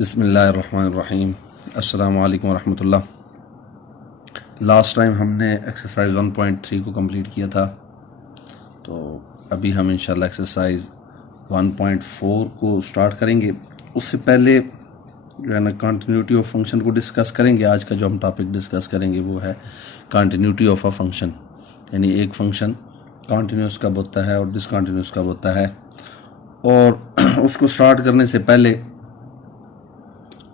बिस्मिल्लाहिर्रहमानिर्रहीम। अस्सलामु अलैकुम वरहमतुल्लाह। लास्ट टाइम हमने एक्सरसाइज 1.3 को कंप्लीट किया था, तो अभी हम इंशाल्लाह एक्सरसाइज 1.4 को स्टार्ट करेंगे। उससे पहले जो है ना कंटिन्यूटी ऑफ फंक्शन को डिस्कस करेंगे। आज का जो हम टॉपिक डिस्कस करेंगे वो है कंटिन्यूटी ऑफ अ फंक्शन, यानी एक फंक्शन कंटिन्यूस कब होता है और डिसकंटिन्यूस कब होता है। और उसको स्टार्ट करने से पहले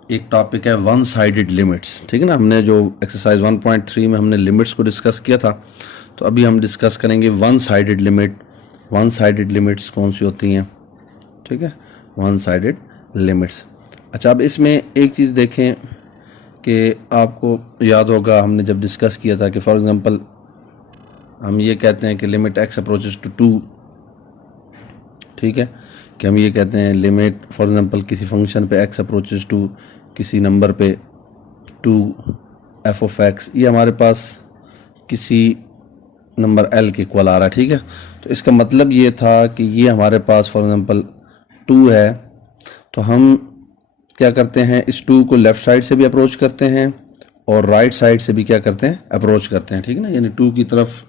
एक टॉपिक है वन साइडेड लिमिट्स। ठीक है ना, हमने जो एक्सरसाइज 1.3 में हमने लिमिट्स को डिस्कस किया था, तो अभी हम डिस्कस करेंगे one sided limit. One sided limits कौन सी होती हैं? ठीक है, वन साइडेड लिमिट्स। अच्छा, अब इसमें एक चीज़ देखें कि आपको याद होगा हमने जब डिस्कस किया था कि फॉर एग्जांपल हम ये कहते हैं कि लिमिट एक्स अप्रोचेस टू 2। ठीक है, कि हम ये कहते हैं लिमिट फॉर एग्जांपल किसी फंक्शन पे एक्स अप्रोचेस टू किसी नंबर पे 2 एफ ऑफ एक्स, ये हमारे पास किसी नंबर एल के इक्वल आ रहा है। ठीक है, तो इसका मतलब ये था कि ये हमारे पास फॉर एग्जांपल 2 है, तो हम क्या करते हैं, इस 2 को लेफ़्ट साइड से भी अप्रोच करते हैं और राइट साइड से भी क्या करते हैं, अप्रोच करते हैं। ठीक है ना, यानी 2 की तरफ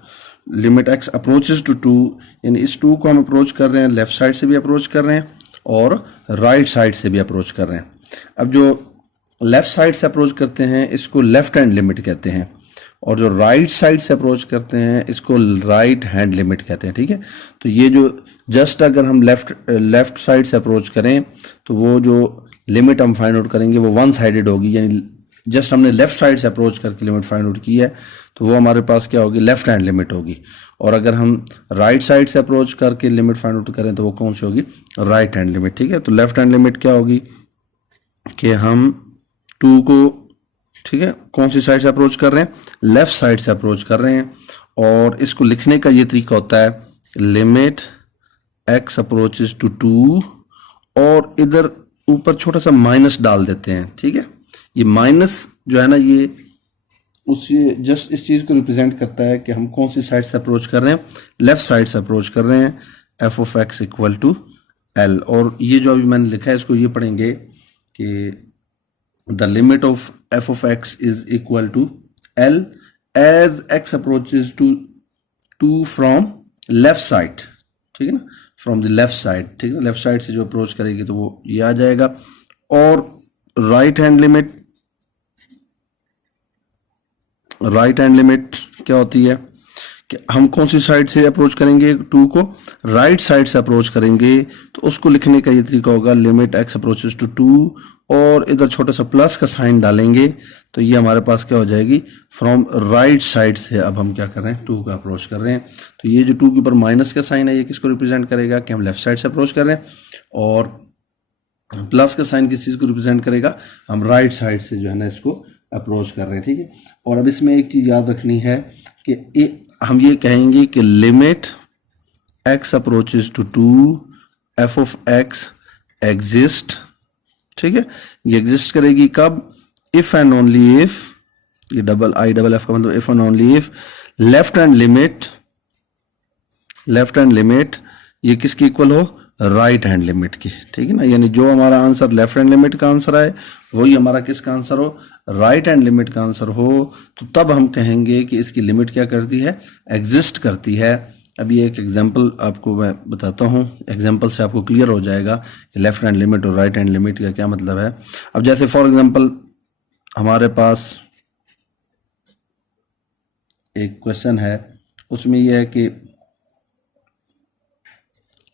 लिमिट एक्स अप्रोचेस टू 2, यानी इस 2 को हम अप्रोच कर रहे हैं, लेफ़्ट साइड से भी अप्रोच कर रहे हैं और राइट साइड से भी अप्रोच कर रहे हैं। अब जो लेफ़्ट साइड से अप्रोच करते हैं इसको लेफ़्ट हैंड लिमिट कहते हैं, और जो राइट साइड से अप्रोच करते हैं इसको राइट हैंड लिमिट कहते हैं। ठीक है, तो ये जो जस्ट अगर हम लेफ़्ट साइड से अप्रोच करें तो वो जो लिमिट हम फाइंड आउट करेंगे वो वन साइडेड होगी, यानी जस्ट हमने लेफ़्ट साइड से अप्रोच करके लिमिट फाइंड आउट की है तो वो हमारे पास क्या होगी, लेफ़्ट हैंड लिमिट होगी। और अगर हम राइट साइड से अप्रोच करके लिमिट फाइंड आउट करें तो वो कौन सी होगी, राइट हैंड लिमिट। ठीक है, तो लेफ़्ट हैंड लिमिट क्या होगी कि हम 2 को, ठीक है, कौन सी साइड से अप्रोच कर रहे हैं, लेफ़्ट साइड से अप्रोच कर रहे हैं। और इसको लिखने का ये तरीका होता है लिमिट एक्स अप्रोचेस टू 2 और इधर ऊपर छोटा सा माइनस डाल देते हैं। ठीक है, ये माइनस जो है ना ये उस जस्ट इस चीज़ को रिप्रेजेंट करता है कि हम कौन सी साइड से अप्रोच कर रहे हैं, लेफ़्ट साइड से अप्रोच कर रहे हैं। F of x equal to L, और ये जो अभी मैंने लिखा है इसको ये पढ़ेंगे कि the limit of f of x is equal to L as x approaches to 2 from left side। ठीक है ना, from the left side। ठीक है, लेफ्ट साइड से जो अप्रोच करेगी तो वो ये आ जाएगा। और राइट हैंड लिमिट क्या होती है कि हम कौन सी साइड से अप्रोच करेंगे, 2 को राइट साइड से अप्रोच करेंगे, तो उसको लिखने का ये तरीका होगा लिमिट एक्स अप्रोचेस टू 2 और इधर छोटा सा प्लस का साइन डालेंगे तो ये हमारे पास क्या हो जाएगी, फ्रॉम राइट साइड से अब हम क्या कर रहे हैं, 2 का अप्रोच कर रहे हैं। तो ये जो 2 के ऊपर माइनस का साइन है ये किसको रिप्रेजेंट करेगा कि हम लेफ्ट साइड से अप्रोच कर रहे हैं, और प्लस का साइन किस चीज़ को रिप्रेजेंट करेगा, हम राइट साइड से जो है ना इसको अप्रोच कर रहे हैं। ठीक है, और अब इसमें एक चीज़ याद रखनी है कि हम ये कहेंगे कि limit x approaches to 2 f of x exist. ठीक है, ये एग्जिस्ट करेगी कब, इफ एंड ओनली इफ, ये डबल एफ का मतलब if and only if left hand limit ये किसकी इक्वल हो, राइट हैंड लिमिट की। ठीक है ना, यानी जो हमारा आंसर लेफ्ट हैंड लिमिट का आंसर है वही हमारा किसका आंसर हो, राइट हैंड लिमिट का आंसर हो, तो तब हम कहेंगे कि इसकी लिमिट क्या करती है, एग्जिस्ट करती है। अभी एक एग्जांपल आपको मैं बताता हूँ, एग्जांपल से आपको क्लियर हो जाएगा कि लेफ्ट हैंड लिमिट और राइट हैंड लिमिट का क्या मतलब है। अब जैसे फॉर एग्जांपल हमारे पास एक क्वेश्चन है, उसमें यह है कि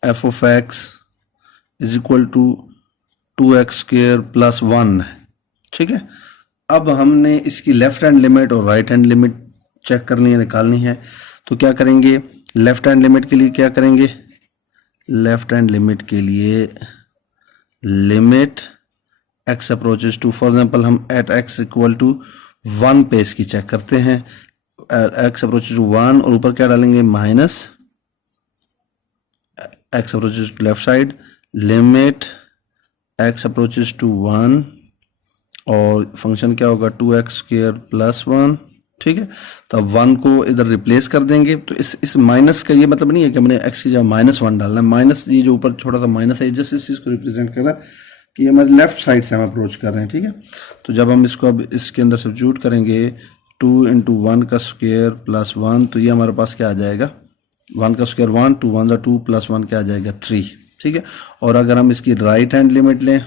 f of x is equal to 2x square plus 1। ठीक है, अब हमने इसकी लेफ्ट हैंड लिमिट और राइट हैंड लिमिट चेक करनी है, निकालनी है। तो क्या करेंगे, लेफ्ट हैंड लिमिट के लिए क्या करेंगे, लेफ्ट हैंड लिमिट के लिए limit x approaches to, for example हम एट एक्स इक्वल टू 1 पे इसकी चेक करते हैं, एक्स अप्रोचेस टू 1 और ऊपर क्या डालेंगे, minus x approaches to left side limit x approaches to 1 और फंक्शन क्या होगा 2x स्क्वायर प्लस 1। ठीक है, तो अब 1 को इधर रिप्लेस कर देंगे। तो इस माइनस का ये मतलब नहीं है कि हमने x की जगह -1 डालना है, माइनस ये जो ऊपर छोटा सा माइनस है जस्ट इस चीज़ को रिप्रेजेंट कर रहा है कि हमारे लेफ्ट साइड से हम अप्रोच कर रहे हैं, ठीक है। तो जब हम इसको अब इसके अंदर सब्स्टिट्यूट करेंगे 2 × 1 का स्क्वायर प्लस 1, तो ये हमारे पास क्या आ जाएगा, 1 का स्क्वायर 1, 2 1 2 प्लस 1 क्या आ जाएगा 3, ठीक है। और अगर हम इसकी राइट हैंड लिमिट लें,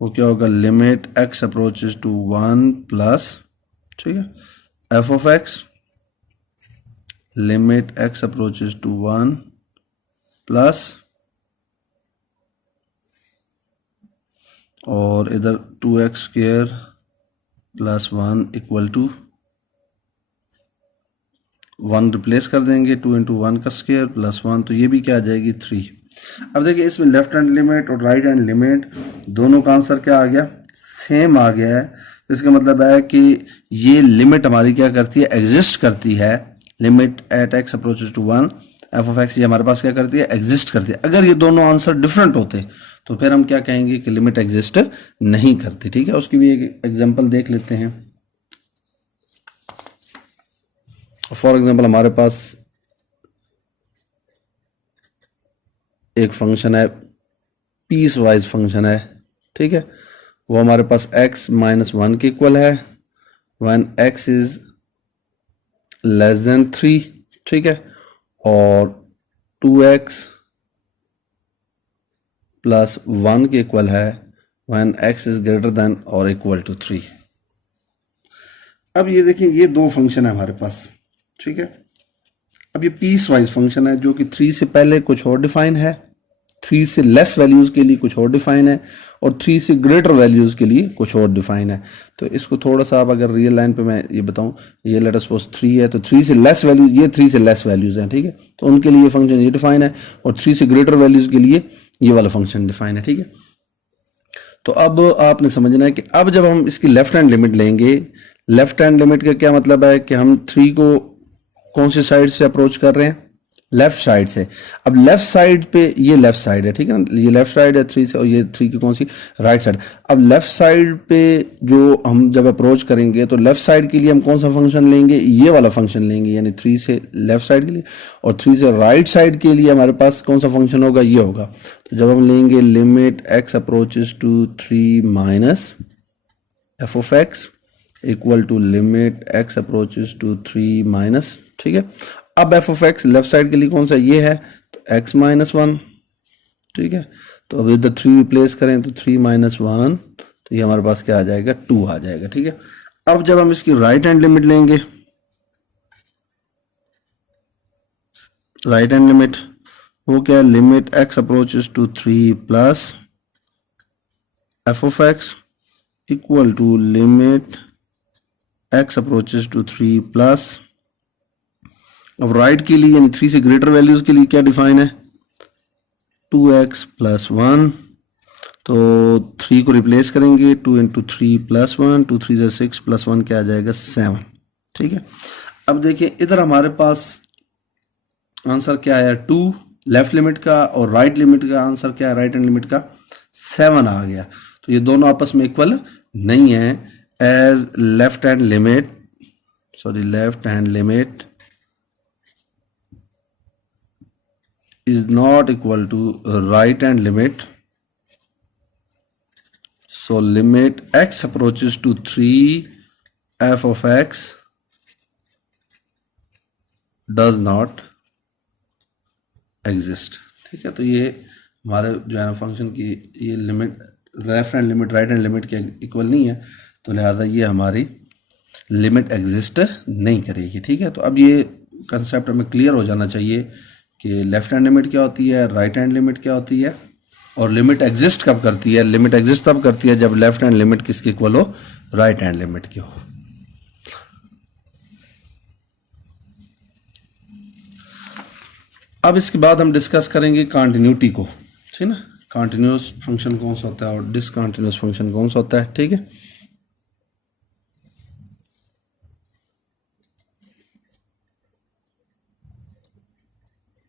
वो क्या होगा, limit x approaches to 1 plus, ठीक है, f of x, limit x approaches to 1 plus, और इधर 2x square plus 1 equal to 1 replace कर देंगे, 2 × 1 का स्क्वायर प्लस 1, तो ये भी क्या आ जाएगी 3। अब देखिए इसमें लेफ्ट हैंड लिमिट और राइट हैंड लिमिट दोनों का आंसर क्या आ गया, सेम आ गया है। तो इसका मतलब है कि ये लिमिट हमारी क्या करती है, एग्जिस्ट करती है। Limit at x approaches to 1 f of x, ये हमारे पास क्या करती है, एग्जिस्ट करती है। अगर ये दोनों आंसर डिफरेंट होते तो फिर हम क्या कहेंगे कि लिमिट एग्जिस्ट नहीं करती, ठीक है। उसकी भी एक एग्जांपल देख लेते हैं। फॉर एग्जांपल हमारे पास एक फंक्शन है, पीस वाइज फंक्शन है, ठीक है। वो हमारे पास x - 1 के इक्वल है when x is less than 3, ठीक है, और 2x प्लस 1 के इक्वल है when x is greater than और इक्वल टू 3। अब ये देखिए ये दो फंक्शन है हमारे पास, ठीक है। अब ये पीस वाइज फंक्शन है जो कि 3 से पहले कुछ और डिफाइन है, 3 से लेस वैल्यूज के लिए कुछ और डिफाइन है, और 3 से ग्रेटर वैल्यूज के लिए कुछ और डिफाइन है। तो इसको थोड़ा सा आप अगर रियल लाइन पे मैं ये बताऊं, ये लेट अस सपोज 3 है, तो 3 से लेस वैल्यूज, ये 3 से लेस वैल्यूज हैं, ठीक है, तो उनके लिए फंक्शन ये डिफाइन है, और 3 से ग्रेटर वैल्यूज के लिए ये वाला फंक्शन डिफाइन है, ठीक है। तो अब आपने समझना है कि अब जब हम इसकी लेफ्ट हैंड लिमिट लेंगे, लेफ्ट हैंड लिमिट का क्या मतलब है कि हम 3 को कौन सी साइड से अप्रोच कर रहे हैं, लेफ्ट साइड से। अब लेफ्ट साइड पे ये लेफ्ट साइड है, ठीक है ना, ये लेफ्ट साइड है 3 से, और ये 3 की कौन सी, राइट साइड। अब लेफ्ट साइड पे जो हम जब अप्रोच करेंगे तो लेफ्ट साइड के लिए हम कौन सा फंक्शन लेंगे, ये वाला फंक्शन लेंगे, यानी 3 से लेफ्ट साइड के लिए, और 3 से राइट साइड के लिए हमारे पास कौन सा फंक्शन होगा, ये होगा। तो जब हम लेंगे limit x approaches to 3 minus f of x equal to limit x approaches to 3 minus, ठीक है। अब f of x left side के लिए कौन सा, ये है, तो x - 1, ठीक है। तो अब इधर 3 रिप्लेस करें तो 3 - 1, तो ये हमारे पास क्या आ जाएगा, 2 आ जाएगा, ठीक है। अब जब हम इसकी राइट हैंड लिमिट लेंगे, राइट हैंड लिमिट वो क्या है, limit x approaches to 3 plus f of x equal to limit x approaches to 3 plus, अब राइट के लिए यानी 3 से ग्रेटर वैल्यूज के लिए क्या डिफाइन है, 2x प्लस 1, तो 3 को रिप्लेस करेंगे, 2 × 3 प्लस 1, 2 3 = 6 प्लस 1 क्या आ जाएगा 7, ठीक है। अब देखिए इधर हमारे पास आंसर क्या आया 2 लेफ्ट लिमिट का, और राइट लिमिट का आंसर क्या है, राइट हैंड लिमिट का 7 आ गया। तो ये दोनों आपस में इक्वल नहीं है, as left hand limit is not equal to right hand limit. So limit x approaches to 3 f of x does not exist, ठीक है। तो ये हमारे जो है ना फंक्शन की ये limit left hand limit right hand limit के इक्वल नहीं है, तो लिहाजा ये हमारी लिमिट एग्जिस्ट नहीं करेगी, ठीक है। तो अब ये कंसेप्ट हमें क्लियर हो जाना चाहिए कि लेफ्ट हैंड लिमिट क्या होती है, राइट हैंड लिमिट क्या होती है, और लिमिट एग्जिस्ट कब करती है। लिमिट एग्जिस्ट तब करती है जब लेफ्ट हैंड लिमिट किसके इक्वल हो, राइट हैंड लिमिट की हो। अब इसके बाद हम डिस्कस करेंगे कॉन्टिन्यूटी को, ठीक है ना, कॉन्टिन्यूस फंक्शन कौन सा होता है और डिसकॉन्टिन्यूस फंक्शन कौन सा होता है, ठीक है।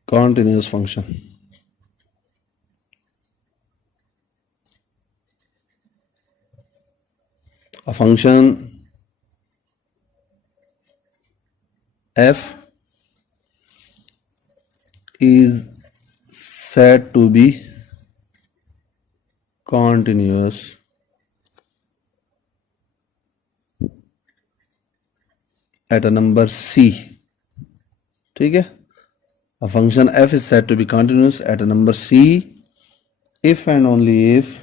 continuous function, a function f is said to be continuous at a number c. ठीक है, a function f is said to be continuous at a number c if and only if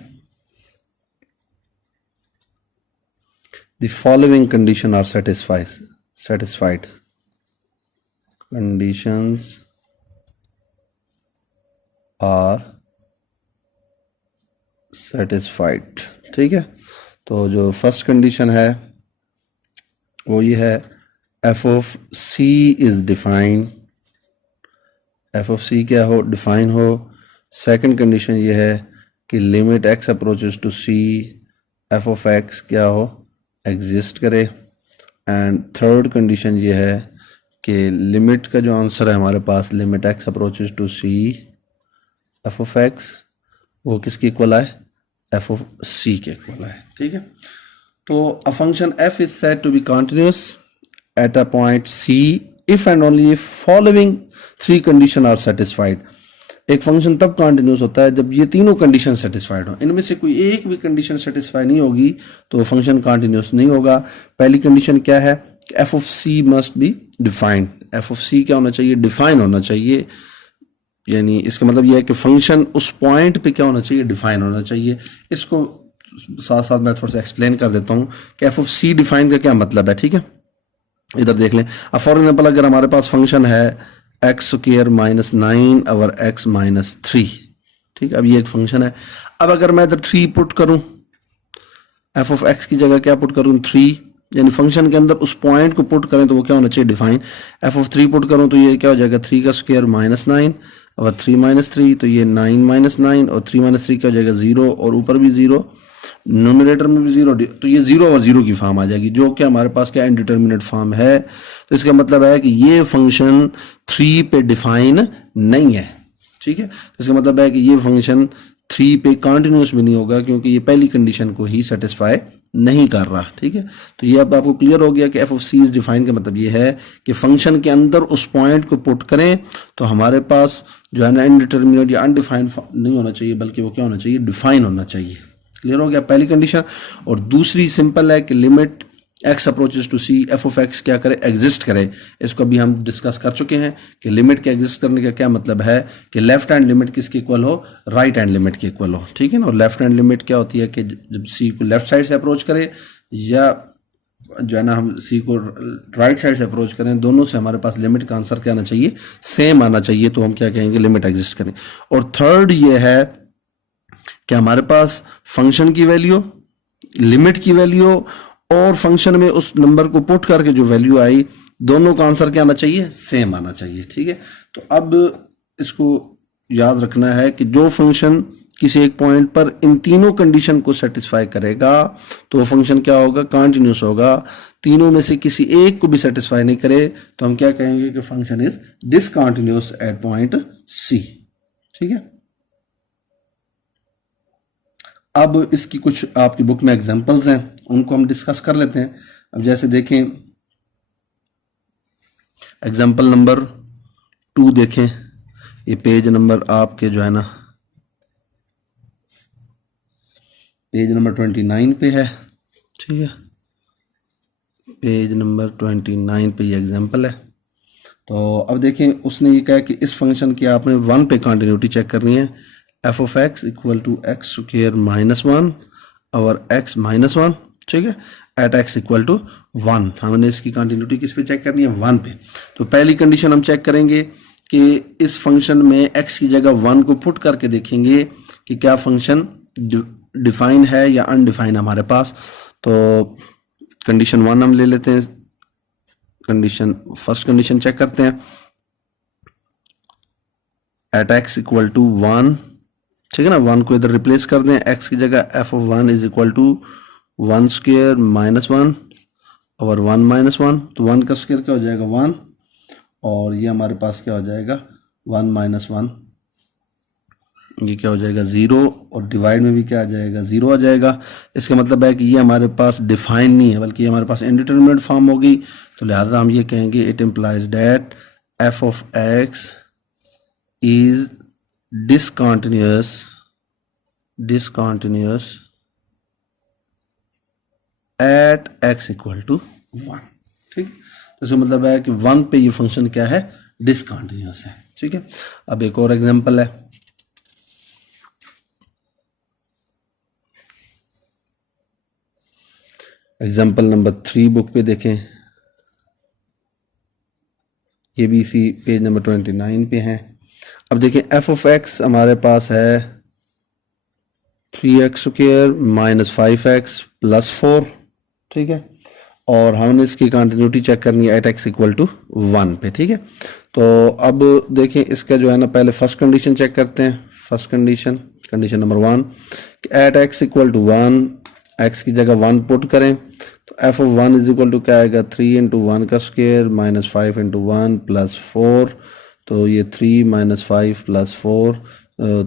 the following condition are satisfied. Conditions are satisfied. ठीक है, तो जो first condition है वो ये है, F of C is define, F of C क्या हो, डिफाइन हो. सेकंड कंडीशन ये है कि limit x approaches to C, F of x क्या हो, एग्जिस्ट करे. एंड थर्ड कंडीशन ये है कि लिमिट का जो आंसर है हमारे पास, limit x approaches to C F of X, वो किसके इक्वल है, एफ ऑफ सी के इक्वल है. ठीक है, तो a function f is said to be continuous at a point c if and only if following three condition are satisfied. एक function तब कंटिन्यूअस होता है जब ये तीनों कंडीशन सेटिस्फाइड हो. इनमें से कोई एक भी कंडीशन सेटिस्फाई नहीं होगी तो फंक्शन कंटिन्यूअस नहीं होगा. पहली कंडीशन क्या है, F of C must be defined. F of C क्या होना चाहिए, डिफाइन होना चाहिए. यानी इसका मतलब यह है कि फंक्शन उस पॉइंट पे क्या होना चाहिए, डिफाइन होना चाहिए. इसको साथ साथ मैं थोड़ा सा एक्सप्लेन कर देता हूँ कि एफ ऑफ सी डिफाइन का क्या मतलब है. ठीक है, इधर देख लें. अब फॉर एग्जाम्पल अगर हमारे पास फंक्शन है x square minus 9 over x minus 3. ठीक, अब ये एक फंक्शन है. अब अगर मैं इधर 3 पुट करूं, एफ ऑफ एक्स की जगह क्या पुट करूं, 3, यानी फंक्शन के अंदर उस पॉइंट को पुट करें तो वो क्या होना चाहिए, डिफाइन. एफ ऑफ 3 पुट करूं तो ये क्या हो जाएगा, 3 का स्क्वायर माइनस 9 और 3 माइनस 3, तो ये 9 माइनस 9 और 3 माइनस 3 क्या हो जाएगा, 0, और ऊपर भी 0, न्यूमरेटर में भी 0, तो ये 0 और 0 की फॉर्म आ जाएगी, जो कि हमारे पास क्या इनडिटर्मिनेट फॉर्म है. तो इसका मतलब है कि ये फंक्शन 3 पे डिफाइन नहीं है. ठीक है, तो इसका मतलब है कि ये फंक्शन 3 पे कंटिन्यूअस भी नहीं होगा क्योंकि ये पहली कंडीशन को ही सेटिस्फाई नहीं कर रहा. ठीक है, तो ये अब आपको क्लियर हो गया कि f of C is define का मतलब ये है कि फंक्शन के अंदर उस पॉइंट को पुट करें तो हमारे पास जो है ना इनडिटर्मिनेट या अनडिफाइंड नहीं होना चाहिए, बल्कि वो क्या होना चाहिए, डिफाइन होना चाहिए. क्लियर हो गया पहली कंडीशन. और दूसरी सिंपल है कि limit x approaches to C, F of x क्या करे, एग्जिस्ट करे. इसको अभी हम डिस्कस कर चुके हैं कि लिमिट के एग्जिस्ट करने का क्या मतलब है कि लेफ्ट हैंड लिमिट किसके इक्वल हो, राइट हैंड लिमिट के इक्वल हो. ठीक है ना, और लेफ्ट हैंड लिमिट क्या होती है कि जब सी को लेफ्ट साइड से अप्रोच करे या जो है ना हम सी को राइट साइड से अप्रोच करें, दोनों से हमारे पास लिमिट का आंसर क्या आना चाहिए, सेम आना चाहिए. तो हम क्या कहेंगे, लिमिट एग्जिस्ट करें. और थर्ड ये है कि हमारे पास फंक्शन की वैल्यू, लिमिट की वैल्यू और फंक्शन में उस नंबर को पुट करके जो वैल्यू आई, दोनों का आंसर क्या आना चाहिए, सेम आना चाहिए. ठीक है, तो अब इसको याद रखना है कि जो फंक्शन किसी एक पॉइंट पर इन तीनों कंडीशन को सेटिस्फाई करेगा तो वो फंक्शन क्या होगा, कंटिन्यूअस होगा. तीनों में से किसी एक को भी सेटिस्फाई नहीं करे तो हम क्या कहेंगे कि function is discontinuous at point c. ठीक है, अब इसकी कुछ आपकी बुक में एग्जांपल्स हैं, उनको हम डिस्कस कर लेते हैं. अब जैसे देखें एग्जांपल नंबर 2 देखें, ये पेज नंबर आपके जो है ना पेज नंबर 29 पे है. ठीक है, पेज नंबर 29 पे ये एग्जांपल है. तो अब देखें उसने ये कहा कि इस फंक्शन की आपने 1 पे कंटिन्यूटी चेक करनी है. F of x equal to x square minus 1 और एक्स माइनस 1. ठीक है, एट एक्स इक्वल टू 1. हमने इसकी कंटिन्यूटी किस पे चेक करनी है, 1 पे. तो पहली कंडीशन हम चेक करेंगे कि इस फंक्शन में एक्स की जगह 1 को पुट करके देखेंगे कि क्या फंक्शन डिफाइन है या अनडिफाइन हमारे पास. तो कंडीशन 1 हम ले लेते हैं. फर्स्ट कंडीशन चेक करते हैं, एट एक्स इक्वल टू 1. ठीक है ना, 1 को इधर रिप्लेस कर दें, x की जगह f of 1 is equal to 1 square minus 1 और 1 माइनस 1. तो 1 का स्क्वायर क्या हो जाएगा, 1, और ये हमारे पास क्या हो जाएगा, 1 माइनस 1, ये क्या हो जाएगा, 0, और डिवाइड में भी क्या आ जाएगा, 0 आ जाएगा. इसका मतलब है कि ये हमारे पास डिफाइन नहीं है बल्कि हमारे पास इंडिटरमिनेट फॉर्म होगी. तो लिहाजा हम ये कहेंगे it implies that F of x is discontinuous at x equal to 1। ठीक, तो इसका मतलब है कि 1 पे ये फंक्शन क्या है, डिसकंटिन्यूअस है। ठीक है, अब एक और एग्जांपल है, एग्जांपल नंबर 3 बुक पे देखें, ये भी इसी पेज नंबर 29 पे है। अब देखें एफ ऑफ एक्स हमारे पास है 3x² माइनस 5x प्लस 4। ठीक है, और हमने इसकी कंटिन्यूटी चेक करनी है एट x इक्वल टू 1 पे। ठीक है, तो अब देखें इसका जो है ना, पहले फर्स्ट कंडीशन चेक करते हैं। First condition number 1, at x equal to 1, x की जगह 1 पुट करें तो F of 1 is equal to क्या आएगा, 3 इंटू 1 का स्क्वायर माइनस 5 इंटू 1 प्लस 4। तो ये 3 माइनस 5 प्लस 4,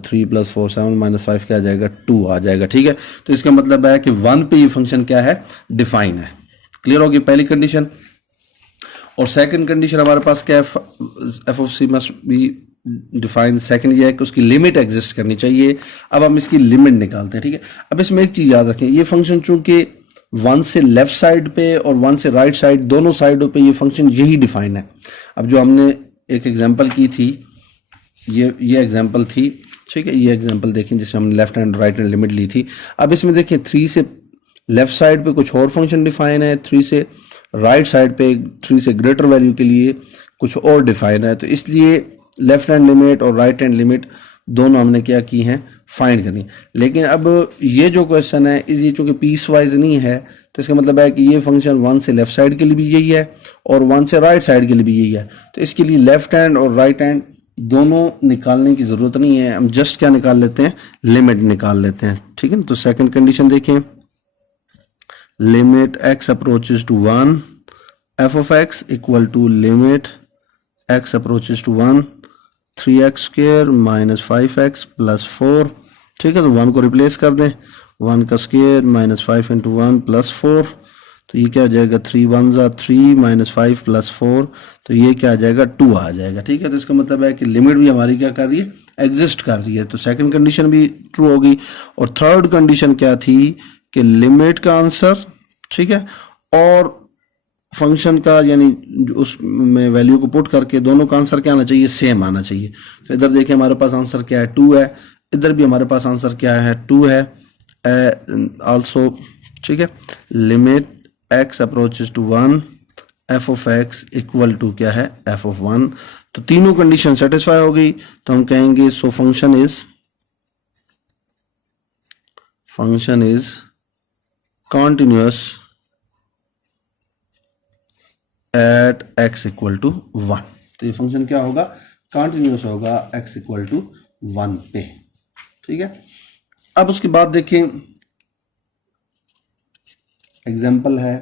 3 प्लस 4 7 माइनस 5 क्या आ जाएगा, 2 आ जाएगा। ठीक है, तो इसका मतलब है कि 1 पे ये फंक्शन क्या है, डिफाइन है। क्लियर होगी पहली कंडीशन। और सेकंड कंडीशन हमारे पास क्या है, F of C must be define. Second ये है कि उसकी लिमिट एग्जिस्ट करनी चाहिए। अब हम इसकी लिमिट निकालते हैं। ठीक है, अब इसमें एक चीज याद रखें, ये फंक्शन चूंकि 1 से लेफ्ट साइड पे और 1 से राइट साइड दोनों साइडों पे ये फंक्शन यही डिफाइन है। अब जो हमने एक एग्जांपल की थी, ये एग्जांपल थी। ठीक है, ये एग्जांपल देखें जिसमें हमने left hand right hand limit ली थी। अब इसमें देखें 3 से लेफ्ट साइड पे कुछ और फंक्शन डिफाइन है, 3 से राइट साइड पे 3 से ग्रेटर वैल्यू के लिए कुछ और डिफाइन है। तो इसलिए लेफ्ट हैंड लिमिट और राइट हैंड लिमिट दोनों हमने क्या की हैं, फाइंड करनी। लेकिन अब ये जो क्वेश्चन है ये चूंकि पीस वाइज नहीं है, तो इसका मतलब है कि ये फंक्शन 1 से लेफ्ट साइड के लिए भी यही है और 1 से राइट साइड के लिए भी यही है। तो इसके लिए लेफ्ट हैंड और राइट हैंड दोनों निकालने की जरूरत नहीं है, हम जस्ट क्या निकाल लेते हैं, लिमिट निकाल लेते हैं। ठीक है, तो सेकंड कंडीशन देखें, limit x approaches to 1, F of x equal to limit x approaches to 1, 3x² minus 5x plus 4। ठीक है, तो 1 को रिप्लेस कर दें, 1 का स्क्वायर माइनस 5 इंटू 1 प्लस 4। तो ये क्या आ जाएगा, 3 1 जा 3 माइनस 5 प्लस 4, तो ये क्या आ जाएगा, 2 आ जाएगा। ठीक है, तो इसका मतलब है कि लिमिट भी हमारी क्या कर रही है, एग्जिस्ट कर रही है। तो सेकंड कंडीशन भी ट्रू होगी। और थर्ड कंडीशन क्या थी कि लिमिट का आंसर, ठीक है, और फंक्शन का यानी उसमें वैल्यू को पुट करके दोनों का आंसर क्या आना चाहिए, सेम आना चाहिए। तो इधर देखिए हमारे पास आंसर क्या है, 2 है, इधर भी हमारे पास आंसर क्या है, 2 है आल्सो। ठीक है, limit x approaches to 1, F of x equal to क्या है, एफ ऑफ 1। तो तीनों कंडीशन सेटिस्फाई हो गई, तो हम कहेंगे so function is continuous at x equal to 1। तो ये फंक्शन क्या होगा, कंटिन्यूस होगा x इक्वल टू 1 पे। ठीक है, अब उसके बाद देखें एग्जाम्पल है,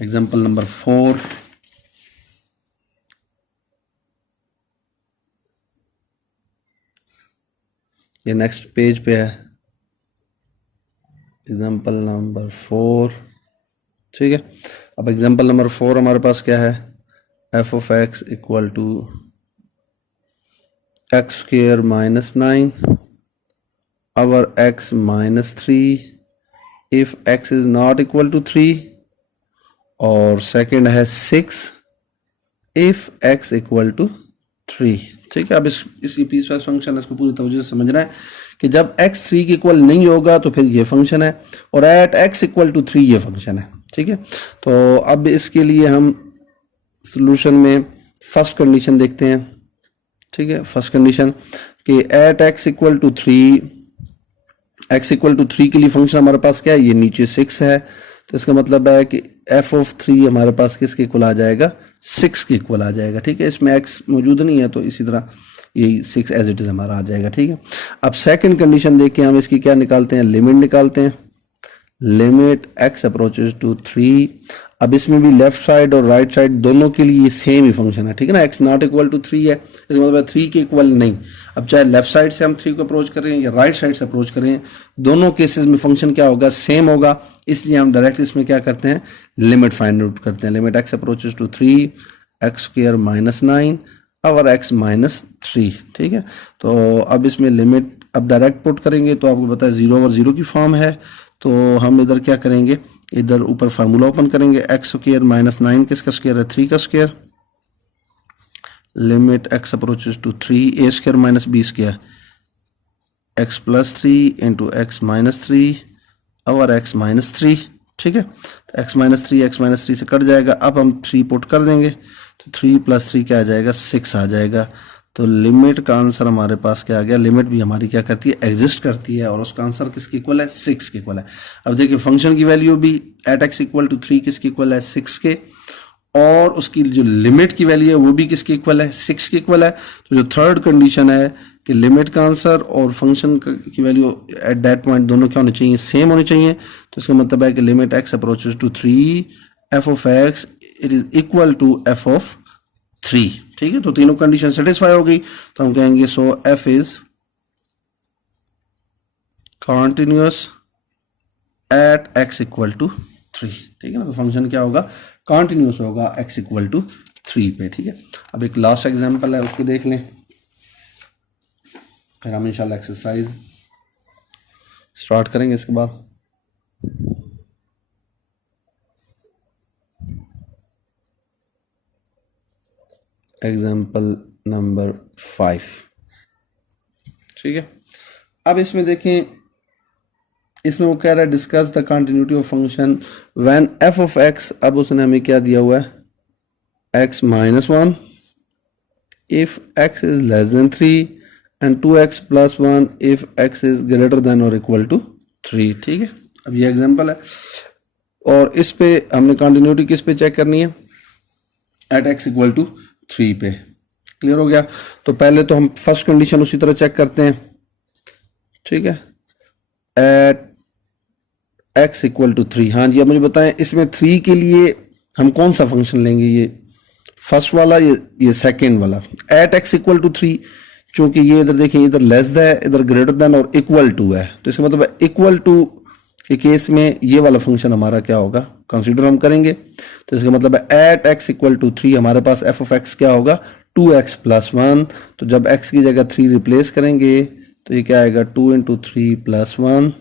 एग्जाम्पल नंबर 4। ये नेक्स्ट पेज पे है, एग्जाम्पल नंबर 4। ठीक है, अब एग्जाम्पल नंबर 4 हमारे पास क्या है, F of x equal to x² minus 9 over x minus 3 if x is not equal to 3, और सेकंड है 6 इफ x इक्वल टू 3। ठीक है, अब इस पीस वाइज फंक्शन है, इसको पूरी तवज्जो से समझना है कि जब x 3 के इक्वल नहीं होगा तो फिर ये फंक्शन है, और एट x इक्वल टू 3 ये फंक्शन है। ठीक है, तो अब इसके लिए हम सॉल्यूशन में फर्स्ट कंडीशन देखते हैं। ठीक है, फर्स्ट कंडीशन कि at x equal to 3, x equal to 3 के लिए फंक्शन हमारे पास क्या है, ये नीचे 6 है। तो इसका मतलब है कि एफ ऑफ 3 हमारे पास किसके इक्वल आ जाएगा, 6 के इक्वल आ जाएगा। ठीक है, इसमें x मौजूद नहीं है तो इसी तरह यही 6 एज इट इज हमारा आ जाएगा। ठीक है, अब सेकंड कंडीशन देख के हम इसकी क्या निकालते हैं, लिमिट निकालते हैं। Limit x approaches to 3। अब इसमें भी लेफ्ट साइड और राइट साइड दोनों के लिए सेम ही फंक्शन है। ठीक है ना, x नॉट इक्वल टू 3 है, इसका मतलब 3 के इक्वल नहीं। अब चाहे लेफ्ट साइड से हम 3 को अप्रोच कर रहे हैं या राइट साइड से अप्रोच कर रहे हैं, दोनों केसेस में फंक्शन क्या होगा, सेम होगा। इसलिए हम डायरेक्ट इसमें क्या करते हैं, लिमिट फाइंड आउट करते हैं। Limit x approaches to 3, x² minus 9 और x माइनस 3, ठीक है। तो अब इसमें लिमिट अब डायरेक्ट पुट करेंगे तो आपको पता है 0 ओवर 0 की फॉर्म है, तो हम इधर क्या करेंगे, इधर ऊपर फार्मूला ओपन करेंगे, एक्स स्क्वायर माइनस 9 किसका स्क्वायर है, 3 का square, limit x approaches to 3 a square minus b square x plus 3 into x minus 3 और x माइनस 3, ठीक है। तो x माइनस 3 से कट जाएगा, अब हम 3 पुट कर देंगे तो 3 प्लस 3 क्या आ जाएगा, 6 आ जाएगा। तो लिमिट का आंसर हमारे पास क्या आ गया, लिमिट भी हमारी क्या करती है, एग्जिस्ट करती है, और उसका आंसर किसके इक्वल है, 6 के इक्वल है। अब देखिए फंक्शन की वैल्यू भी एट एक्स इक्वल टू 3 किसके इक्वल है, 6 के, और उसकी जो लिमिट की वैल्यू है वो भी किसके इक्वल है, 6 के इक्वल है। तो जो थर्ड कंडीशन है कि लिमिट का आंसर और फंक्शन की वैल्यू एट दैट पॉइंट दोनों क्या होने चाहिए, सेम होने चाहिए। तो इसका मतलब है कि limit x approaches to 3 F of x it is equal to F of 3, ठीक है। तो तीनों कंडीशन सेटिस्फाई हो गई, तो हम कहेंगे so F is continuous at x equal to 3, ठीक है ना। तो फंक्शन क्या होगा, कॉन्टिन्यूअस होगा एक्स इक्वल टू 3 पे, ठीक है। अब एक लास्ट एग्जांपल है उसको देख लें, फिर हम इंशाल्लाह एक्सरसाइज स्टार्ट करेंगे इसके बाद। एग्जांपल नंबर 5, ठीक है। अब इसमें देखें, इसमें वो कह रहा है discuss the continuity of function when F of x, अब उसने हमें क्या दिया हुआ है, x minus 1 if x is less than 3 and 2x plus 1 if x is greater than और इक्वल टू 3, ठीक है। अब ये एग्जांपल है, और इस पे हमने कंटिन्यूटी किस पे चेक करनी है, एट x इक्वल टू 3 पे। क्लियर हो गया। तो पहले तो हम फर्स्ट कंडीशन उसी तरह चेक करते हैं, ठीक है, एट x इक्वल टू 3। हाँ जी, अब मुझे बताएं इसमें 3 के लिए हम कौन सा फंक्शन लेंगे, ये फर्स्ट वाला ये सेकेंड वाला, एट x इक्वल टू 3, चूंकि ये इधर देखिए इधर लेस है, इधर ग्रेटर देन और इक्वल टू है, तो इसका मतलब है इक्वल टू के केस में ये वाला फंक्शन हमारा क्या होगा, कंसीडर हम करेंगे। तो इसका मतलब है एट x इक्वल टू 3 हमारे पास एफ ऑफ एक्स क्या होगा, 2x प्लस 1। तो जब x की जगह 3 रिप्लेस करेंगे तो ये क्या आएगा, 2 इंटू 3 प्लस 1,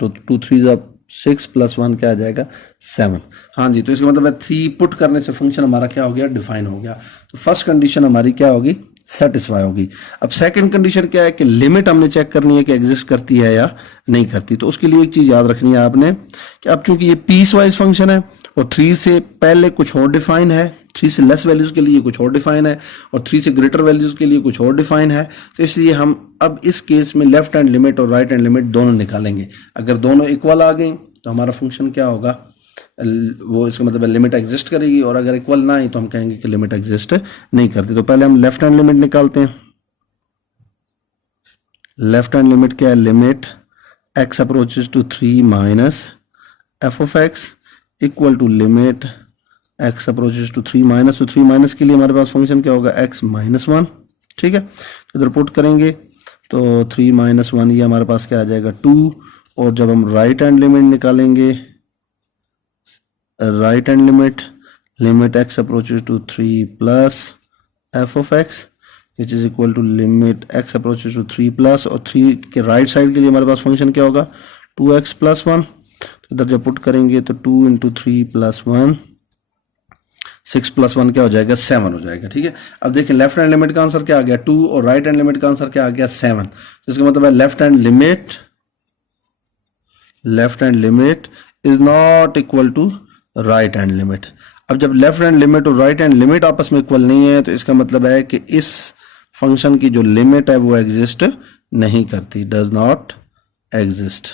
तो 2 3 जब 6 प्लस 1 क्या आ जाएगा, 7। हाँ जी, तो इसका मतलब है 3 पुट करने से फंक्शन हमारा क्या हो गया, डिफाइन हो गया। तो फर्स्ट कंडीशन हमारी क्या होगी, सेटिस्फाई होगी। अब सेकंड कंडीशन क्या है कि लिमिट हमने चेक करनी है कि एग्जिस्ट करती है या नहीं करती। तो उसके लिए एक चीज याद रखनी है आपने कि अब चूंकि ये पीस वाइज फंक्शन है और 3 से पहले कुछ और डिफाइन है, 3 से लेस वैल्यूज के लिए कुछ और डिफाइन है, और 3 से ग्रेटर वैल्यूज के लिए कुछ और डिफाइन है। तो इसलिए हम अब इस केस में लेफ्ट हैंड लिमिट और राइट हैंड लिमिट दोनों निकालेंगे। अगर दोनों इक्वल आ गई तो हमारा फंक्शन क्या होगा, वो इसका मतलब है लिमिट एग्जिस्ट करेगी, और अगर इक्वल ना आई तो हम कहेंगे कि लिमिट एग्जिस्ट नहीं करती। तो पहले हम लेफ्ट हैंड लिमिट निकालते हैं। लेफ्ट हैंड लिमिट क्या है, limit x approaches to 3 minus F of x equal to limit x approaches to 3 minus, तो 3 माइनस के लिए हमारे पास फंक्शन क्या होगा, x माइनस 1, ठीक है। तो इधर पुट करेंगे तो 3 माइनस 1 ये हमारे पास क्या आ जाएगा, 2। और जब हम राइट हैंड लिमिट निकालेंगे, right hand limit x approaches to 3 plus F of x which is equal to limit x approaches to 3 plus, और 3 के राइट साइड के लिए हमारे पास फंक्शन क्या होगा, 2x प्लस 1। तो इधर जब पुट करेंगे तो 2 इंटू 3 प्लस 1, 6 प्लस 1 क्या हो जाएगा, 7 हो जाएगा, ठीक है। अब देखिए लेफ्ट हैंड लिमिट का आंसर क्या आ गया, 2, और राइट हैंड लिमिट का आंसर क्या आ गया, 7। तो इसका मतलब है left hand limit is not equal to right hand limit. अब जब लेफ्ट हैंड लिमिट और राइट हैंड लिमिट आपस में इक्वल नहीं है तो इसका मतलब है कि इस फंक्शन की जो लिमिट है वो एग्जिस्ट नहीं करती, डज नॉट एग्जिस्ट,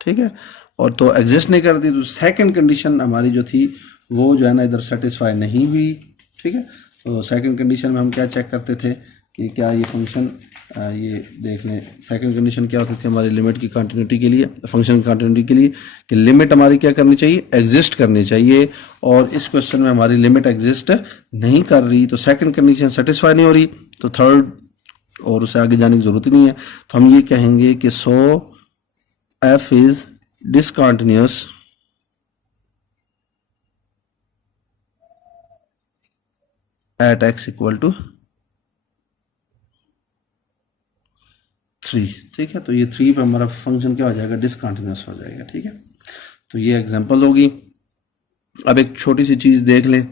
ठीक है। और तो एग्जिस्ट नहीं करती, तो सेकंड कंडीशन हमारी जो थी वो जो है ना इधर सेटिस्फाई नहीं हुई, ठीक है। तो सेकंड कंडीशन में हम क्या चेक करते थे कि क्या ये फंक्शन, ये देख लें सेकंड कंडीशन क्या होती थी हमारी लिमिट की कंटिन्यूटी के लिए, फंक्शन की कंटिन्यूटी के लिए, कि लिमिट हमारी क्या करनी चाहिए, एग्जिस्ट करनी चाहिए। और इस क्वेश्चन में हमारी लिमिट एग्जिस्ट नहीं कर रही, तो सेकंड कंडीशन सेटिस्फाई नहीं हो रही, तो थर्ड और उससे आगे जाने की जरूरत ही नहीं है। तो हम ये कहेंगे कि so F is discontinuous at x equal to 3, ठीक है। तो ये 3 पे हमारा फंक्शन क्या हो जाएगा, डिसकंटिन्यूस हो जाएगा, ठीक है। तो ये एग्जांपल होगी। अब एक छोटी सी चीज़ देख लें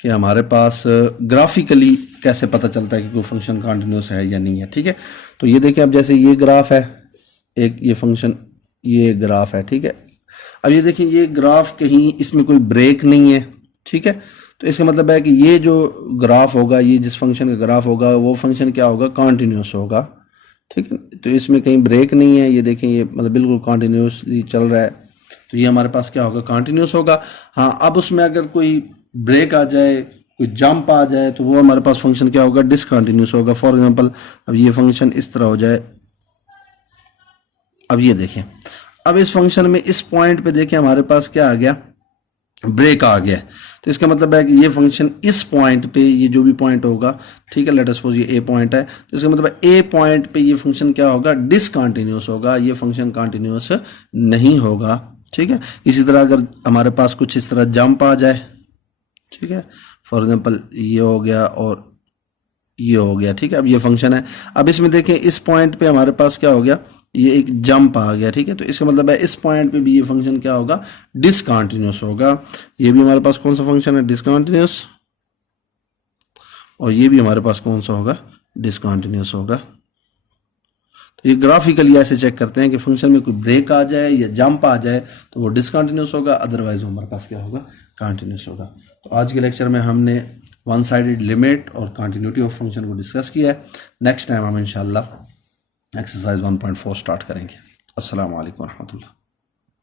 कि हमारे पास ग्राफिकली कैसे पता चलता है कि कोई फंक्शन कंटिन्यूस है या नहीं है, ठीक है। तो ये देखें, अब जैसे ये ग्राफ है, एक ये फंक्शन, ये ग्राफ है, ठीक है। अब ये देखें, ये ग्राफ कहीं इसमें कोई ब्रेक नहीं है, ठीक है। तो इसका मतलब है कि ये जो ग्राफ होगा, ये जिस फंक्शन का ग्राफ होगा वो फंक्शन क्या होगा, कंटिन्यूस होगा, ठीक है। तो इसमें कहीं ब्रेक नहीं है, ये देखें, ये मतलब बिल्कुल कंटिन्यूसली चल रहा है। तो ये हमारे पास क्या होगा, कंटिन्यूस होगा। हाँ, अब उसमें अगर कोई ब्रेक आ जाए, कोई जंप आ जाए, तो वो हमारे पास फंक्शन क्या होगा, डिसकंटिन्यूस होगा। फॉर एग्जांपल, अब ये फंक्शन इस तरह हो जाए, अब ये देखें, अब इस फंक्शन में इस पॉइंट पे देखें हमारे पास क्या आ गया, ब्रेक आ गया। तो इसका मतलब है कि ये फंक्शन इस पॉइंट पे, ये जो भी पॉइंट होगा, ठीक है, लेट अस सपोज ये ए पॉइंट है, तो इसका मतलब है ए पॉइंट पे ये फंक्शन क्या होगा, डिसकंटिन्यूस होगा, ये फंक्शन कंटिन्यूस नहीं होगा, ठीक है। इसी तरह अगर हमारे पास कुछ इस तरह जंप आ जाए, ठीक है, फॉर एग्जांपल ये हो गया और ये हो गया, ठीक है। अब ये फंक्शन है, अब इसमें देखें इस पॉइंट पे हमारे पास क्या हो गया, ये एक जंप आ गया, ठीक है। तो इसका मतलब है इस पॉइंट पे भी ये फंक्शन क्या होगा, डिसकंटिन्यूस होगा। ये भी हमारे पास कौन सा फंक्शन है, डिसकंटिन्यूस, और ये भी हमारे पास कौन सा होगा, डिसकंटिन्यूस होगा। तो ये ग्राफिकली ऐसे चेक करते हैं कि फंक्शन में कोई ब्रेक आ जाए या जंप आ जाए तो वो डिसकंटिन्यूस होगा, अदरवाइज हमारे पास क्या होगा, कंटिन्यूस होगा। तो आज के लेक्चर में हमने वन साइडेड लिमिट और कंटिन्यूटी ऑफ फंक्शन को डिस्कस किया है। नेक्स्ट टाइम हम इंशाल्लाह एक्सरसाइज 1.4 स्टार्ट करेंगे। अस्सलाम वालेकुम रहमतुल्लाह।